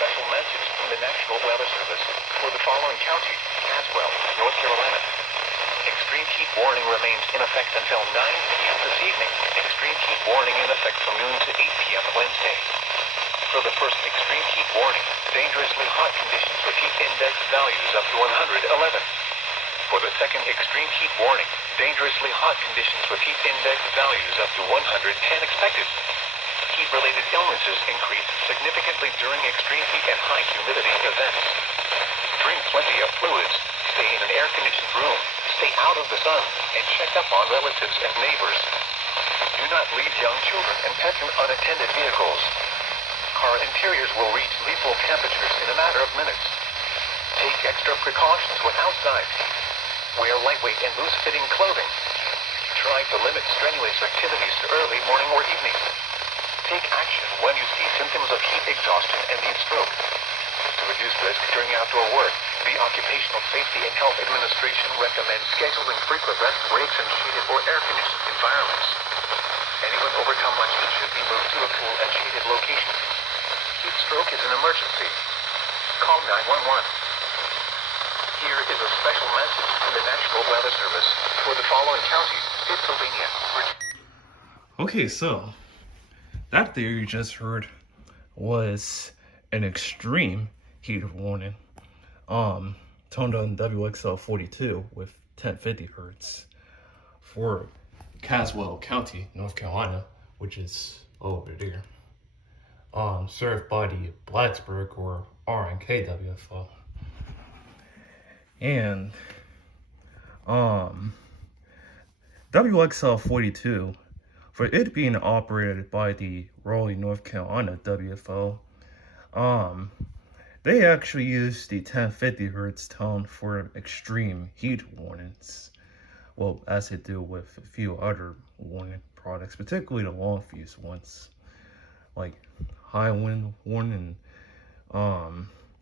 special message from the National Weather Service for the following counties: Caswell, North Carolina. Extreme heat warning remains in effect until 9 p.m. this evening. Extreme heat warning in effect from noon to 8 p.m. Wednesday. For the first extreme heat warning, dangerously hot conditions with heat index values up to 111. For the second extreme heat warning, dangerously hot conditions with heat index values up to 110 expected. Heat-related illnesses increase significantly during extreme heat and high humidity events. Drink plenty of fluids, stay in an air-conditioned room, stay out of the sun, and check up on relatives and neighbors. Do not leave young children and pets in unattended vehicles. Car interiors will reach lethal temperatures in a matter of minutes. Take extra precautions when outside. Wear lightweight and loose-fitting clothing. Try to limit strenuous activities to early morning or evening. Take action when you see symptoms of heat exhaustion and heat stroke. To reduce risk during outdoor work, the Occupational Safety and Health Administration recommends scheduling frequent rest breaks in shaded or air-conditioned environments. Anyone overcome by heat should be moved to a cool and shaded location. Heat stroke is an emergency. Call 911. Here is a special message from the National Weather Service for the following counties: Pennsylvania, Virginia. Okay, so that there you just heard was an extreme heat warning, toned on WXL42 with 1050 hertz for Caswell County, North Carolina, which is over there, served by the Blacksburg or RNK WFO. And WXL42, for it being operated by the Raleigh, North Carolina WFO, they actually use the 1050 hertz tone for extreme heat warnings. Well, as they do with a few other warning products, particularly the long fuse ones, like high wind warning,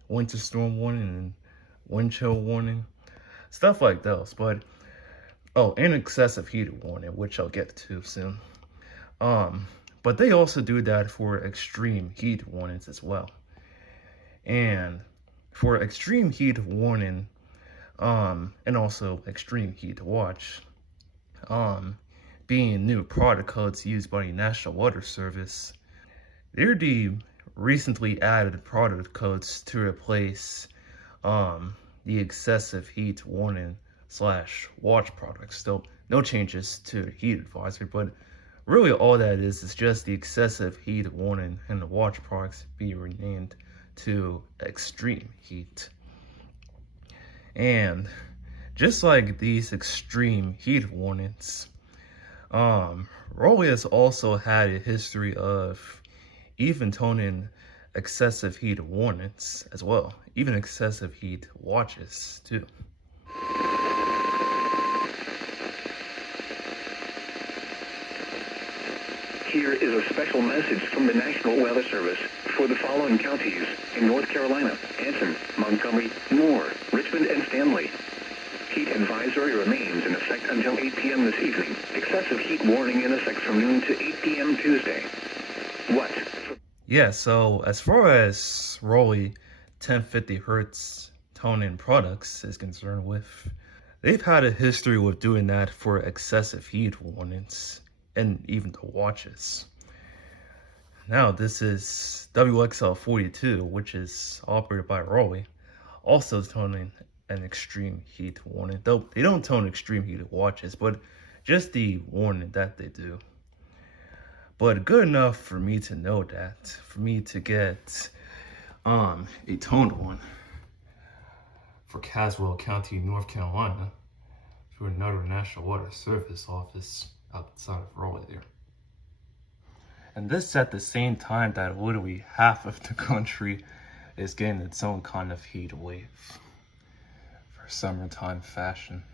winter storm warning, and wind chill warning, stuff like those. But and excessive heat warning, which I'll get to soon. But they also do that for extreme heat warnings as well. And for extreme heat warning, and also extreme heat watch, being new product codes used by the National Weather Service, they're the recently added product codes to replace the excessive heat warning / watch products. Still no changes to heat advisory, but really all that is just the excessive heat warning and the watch products being renamed to extreme heat. And just like these extreme heat warnings, Raleigh has also had a history of even toning excessive heat warnings as well, even excessive heat watches too. Here is a special message from the National Weather Service for the following counties in North Carolina: Anson, Montgomery, Moore, Richmond, and Stanley. Heat advisory remains in effect until 8 p.m. this evening. Excessive heat warning in effect from noon to 8 p.m. Tuesday. What? Yeah, so as far as Raleigh 1050 hertz tone-in products is concerned with, they've had a history with doing that for excessive heat warnings and even the watches. Now this is WXL42, which is operated by Raleigh, also toning an extreme heat warning. Though they don't tone extreme heat watches, but just the warning that they do. But good enough for me to know that, for me to get a toned one for Caswell County, North Carolina, through another National Weather Service office outside of Raleigh there. And this at the same time that literally half of the country is getting its own kind of heat wave for summertime fashion.